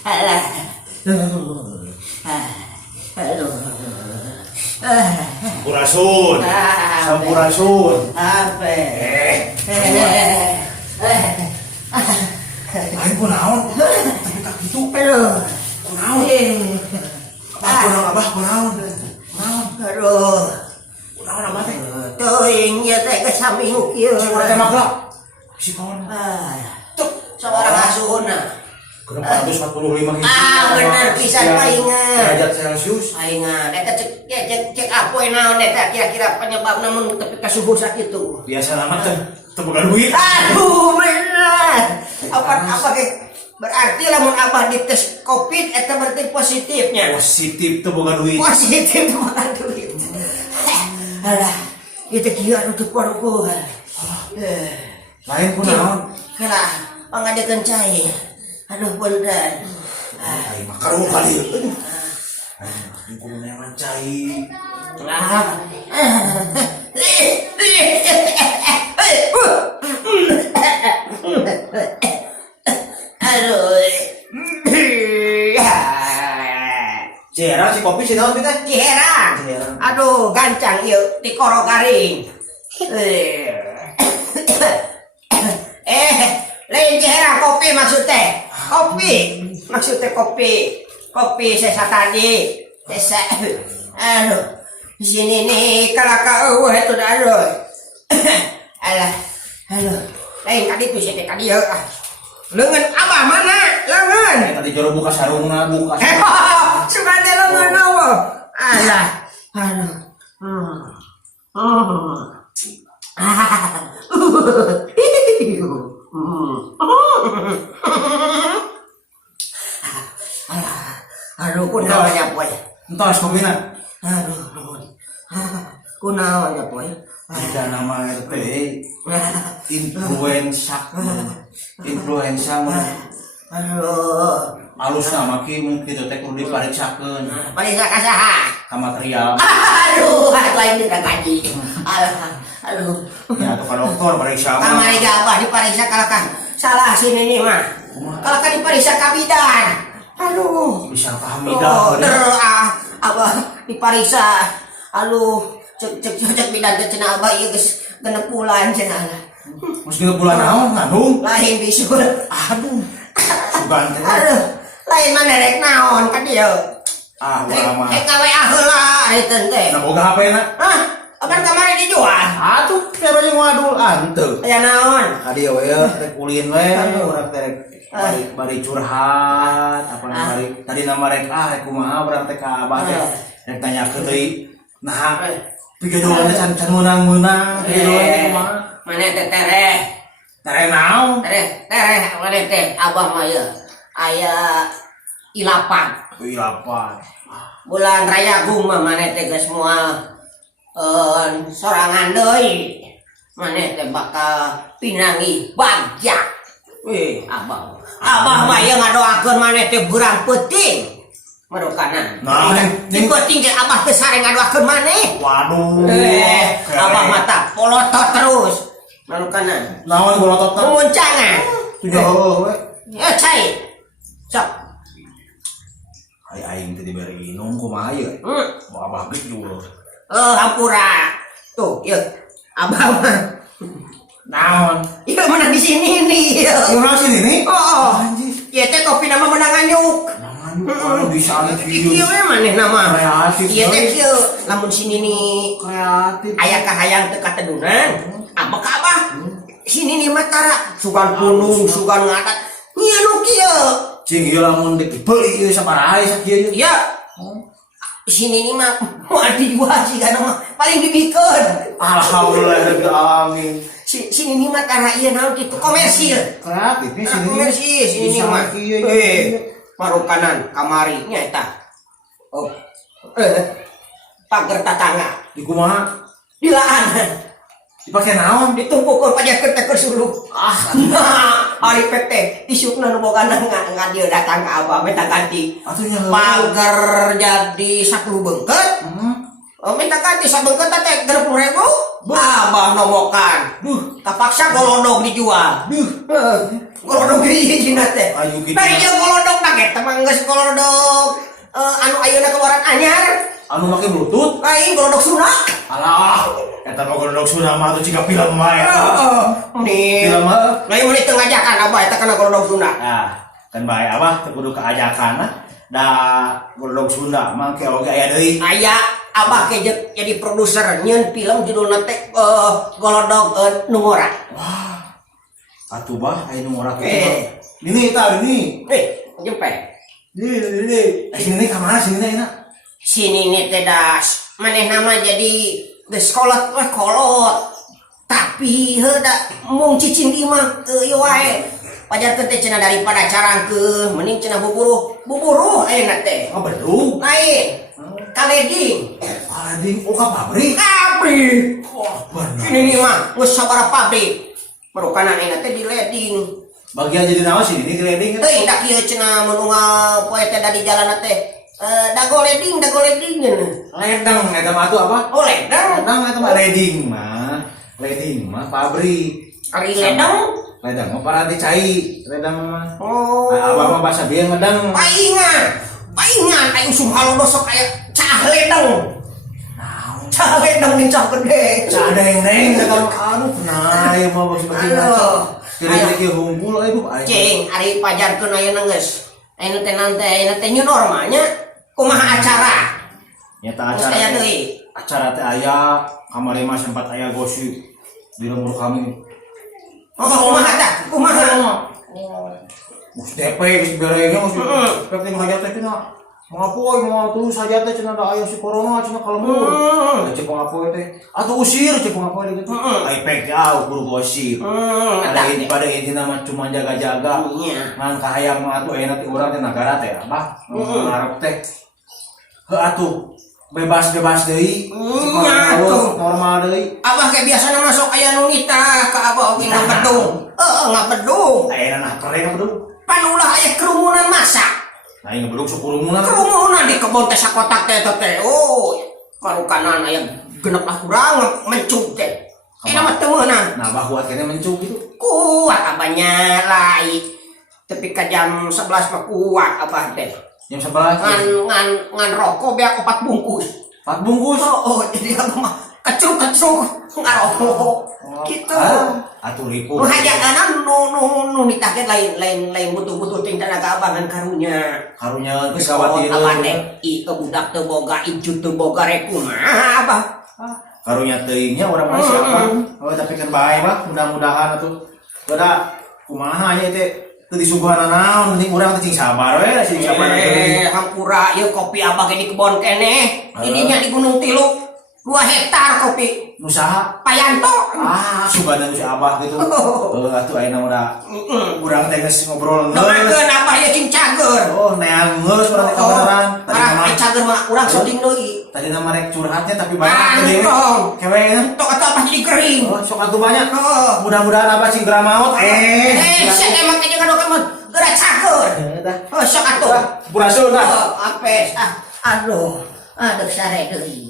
Alah. Aduh. Sampurasun. Sampurasun. Apa? Lain kunaon? Tapi tak gitu. Aduh. Kunaon? Kunaon abah kunaon? Kunaon? Aduh. Kunaon abah teh? Teuing ieu teh kesamping kieu. Cuma teh magla. Si kawan. Cuk, sabarang asuhna. Kena 445 hiji. Bener pisan palingan. Derajat Celcius. Palingan eta cek apoe naon eta kira-kira penyebabna mun tepi ka suhu sakitu. Biasa lama teh boga duit. Aduh, bener. Apa ge berarti lamun abah dites Covid eta berarti positifnya. Positif teh boga duit. Positif mah duit. Alah, ieu teh kieu anu teu porgo. Lain kunaon? Kala pangadekeun cai. Aduh punten. Ai makarung kali. Ai kudu neman cai. Aduh. Cera si kopi si naon teh? Kiherang. Kiherang. Aduh, gancang ieu di koro garing. Lain kiherang kopi maksud teh. Kopi. Maksud teh kopi. Kopi sesa tadi. Sesa. Aduh. Di sini nih kalaka eueuh itu dah aduh. Alah. Aduh. Lain kali tuh sih kali ya. Leungeun abah mana? Leungeun. Tadi jero buka sarungna buka. Suka teh leungeun eueuh. Alah. Aduh. Aduh, kunaon ya poe? Entos kopina. Aduh, nuhun. Kunaon ya poe? Ada nama RT influenza. Influenza mah Aduh. alus nama ki mungkin kitu teh kudu dipariksakeun Pariksa ka saha? ka material. Aduh, lain tidak gaji. Aduh. Ya atuh ka dokter pariksa mah. Kamari abah dipariksa kalakan salah sini nih mah. Kalakan dipariksa ka bidan. Aduh. Bisa pahamidah. Abah dipariksa. Aduh, cek bidan teh cenah abah ieu geus genep bulan cenah. Meski bulan naon ngandung. Lain bisul. Aduh. Sugan teh. Aduh, lain mana rek naon ka dieu. Ulah mah. Gawe heula eta teh. Na boga HP-na. Hah? Apaan kemarin dijual? Atuh teh bari ngadul anteu. Aya naon? Ka dieu we rek ulin we urang teh rek bari curhat apa bari tadi nama rek rek kumaha urang teh ka abah teh rek tanyakeun deui. Nah, pigedoan can meunang-meunang pigedoan kumaha? Mana teh tereh? Tereh naon? Tereh mana teh abah mah ieu. Aya ilapan. Ilapan. Bulan raya gung mah mana teh geus moal sorangan deui. Mana teh bakal pinangi bagja. Abah mah ieu ngadoakeun mana teh beurang peuting. Marokanan. Nah, di peuting ge abah teh sare ngadoakeun maneh. Waduh. Abah mata polotot terus. Marokanan. Naon bolotot teh? Muncangan. Tujuh heueuh we. Ya cai. Sok. Ai aing teh diberi minum kumaha ieu? Mau abah geus jul. Hampura. Tuh, ieu. Abah mah. Naon? Ieu menang di sini nih. Urang sini nih? Oh. Anjir. Ieu teh kopi nama menang anyuk. Kalau bisa nih Ieu video we maneh nama. kreatif. Ieu teh kieu lamun sini nih Kreatif. aya kahayang teu katedunan. Apa ka abah? Sini nih mah tara sugan punung, sugan ngadat. Nya nu kieu. Cing ieu lamun dibeuli ieu sabaraha sakieu. Iya. Sini nih mah moal dijual sih kana mah paling dibikeun. Alhamdulillah alamin. Sini nih mah karena ieu naon kitu komersil. Kreatif nih sini. Komersil sini nih mah. Marukanan kamari nya eta. Oh. Pager tatangga Di kumaha? dilaan. Dipake naon? Ditumpukkeun pajakeun teh suluk. Ari PT isukna nu boga ngadieu datang ka abah minta ganti. Atuh nya Pager jadi 10 beungkeut. Minta ganti sabengkeut teh 30.000. Abah nomokan. Kapaksa golondong dijual. Golondong hiji teh. Ayu gitu. Bari jeung golondong teh eta mah geus golodog anu ayeuna keluaran anyar. Anu make bluetooth. Lain golodog Sunda. Alah, eta mah golodog Sunda mah tuh ciga film wae. Nih. Film mah Lain meuli teu ngajakan abah eta kana golodog Sunda. nah, kan bae abah teu kudu kaajakanna. Da golodog Sunda mah ke oge aya deui. Aya abah ke jadi produser nyeun film judulna teh golodog Nungora. Wah. Atuh bah aya nu ngora Eh. Ini eta ini. Jempe. Ini. Sini ka mana sini enak? Sini nih teh das. Manehna mah jadi geus kolot weh kolot. Tapi heuda mung cicing di mah teu ieu wae. Pajarkeun teh cenah daripada carangkeun mending cenah buburuh ayeuna teh. Oh, bedug. Lain. Kaleding. Palading oh ka pabrik. Pabrik. Wah, bener. Ini nih mah geus sabaraha pabrik. Perukanan ayeuna teh di leding. Bagian jadi naon sih ini grading? Teuing da kieu cenah mun poe teh da di jalan teh. Dago leding nyeun. Ledeng eta mah atuh apa? Oh ledeng. Ledeng eta mah leding mah. Leding mah pabrik. Ari ledeng. Ledeng mah paranti cai. Ledeng mah. Oh. Nah, abah mah bahasa bieu ngedeng. Paingan aya usum halodo sok aya cah ledeng. Cah ledeng nih cah gede. Cadeng-deng eta mah anu nah ieu mah bos bagi ngaco. Kira-kira kieu hungkul aya aya. Cing, ari pajarkeun ayeuna geus. Ayeuna teh new normalnya kumaha acara? Nyata Geus acara. aya deui. Acara teh aya, kamari mah sempat aya gosip di lembur kami. Oh, kumaha tah? Kumaha? Mus DP geus bereungna mus penting hajat teh cenah. Ngapoy mau terus saja teh cenah da aya si corona cenah kalembur. Cek ngapoy teh. Atuh usir cek ngapoy gitu. Ai pek teh guru gosip. Pada intina mah cuma jaga-jaga. Ngan kahayang mah atuh enak ti urang teh nagara teh abah. Ngarep teh. Heuh atuh bebas-bebas deui. Normal deui. Abah kayak biasana masuk aya nu nitah ka abah oge ngabedung. Ngabedung. Ayeuna nah keren bedug. Pan ulah aya kerumunan massa. Nah ini bedug sepurumunan. Kerumunan di kebon teh sakotak teh teh. Oh, karukanan aya genep lah kurang mencuk teh. Eta mah teu meunang. Nah bahwa kene mencuk gitu. Kuat abahnya lai. Tapi ka jam 11 mah kuat abah teh. Jam 11. Ngan rokok beak 4 bungkus. 4 bungkus. Oh, jadi abah mah kecuk-kecuk ngarokok. Gitu. Atuh ribu. Nu hajangan nu ditake lain butuh-butuh ting tenaga abah ngan karunya. Karunya Geus khawatir. abah teh ieu budak teu boga ijuk teu boga rek kumaha abah. Karunya teuingnya urang mah siapa? Oh tapi kan bae mah mudah-mudahan atuh. Beda kumaha nya teh teu disuguhan naon penting urang teh cing sabar we cing sabar teuing. Hampura ieu kopi abah ge di kebon keneh. Ininya di Gunung Tilu 2 hektar kopi. Nu saha? Payanto. Subana si abah gitu. Atuh ayeuna udah urang teh geus ngobrol Dengarkeun geus. abah ieu cing cager. Oh neang geus urang teh kabeneran. Tadi Parah mah cager mah urang shooting deui. tadi nama rek curhatnya tapi banyak gede. Antong. Kewena. Tok atuh abah jadi kering. Oh, sok atuh banyak. Mudah-mudahan abah cing geura maot. Sak emang kayaknya kan kamu gerak cager. Sok atuh. Purasun dah. Apes. Aduh sare deui.